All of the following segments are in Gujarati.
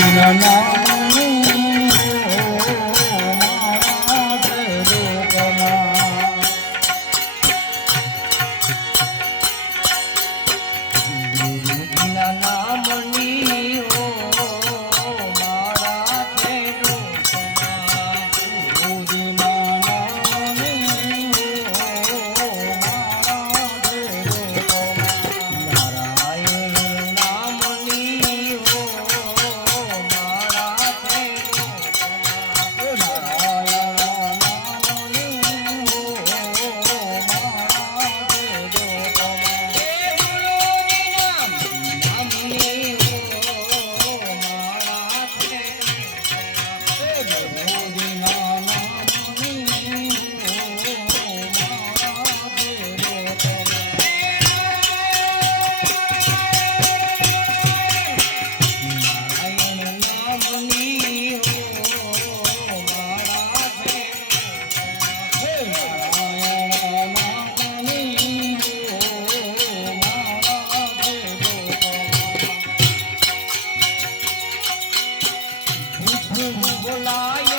na na கும்புலாய்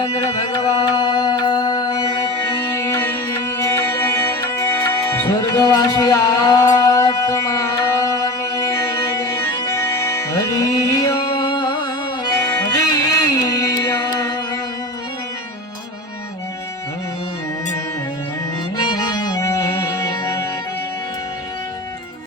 રામચંદ્ર ભગવાન. સ્વર્ગવાસી આત્માની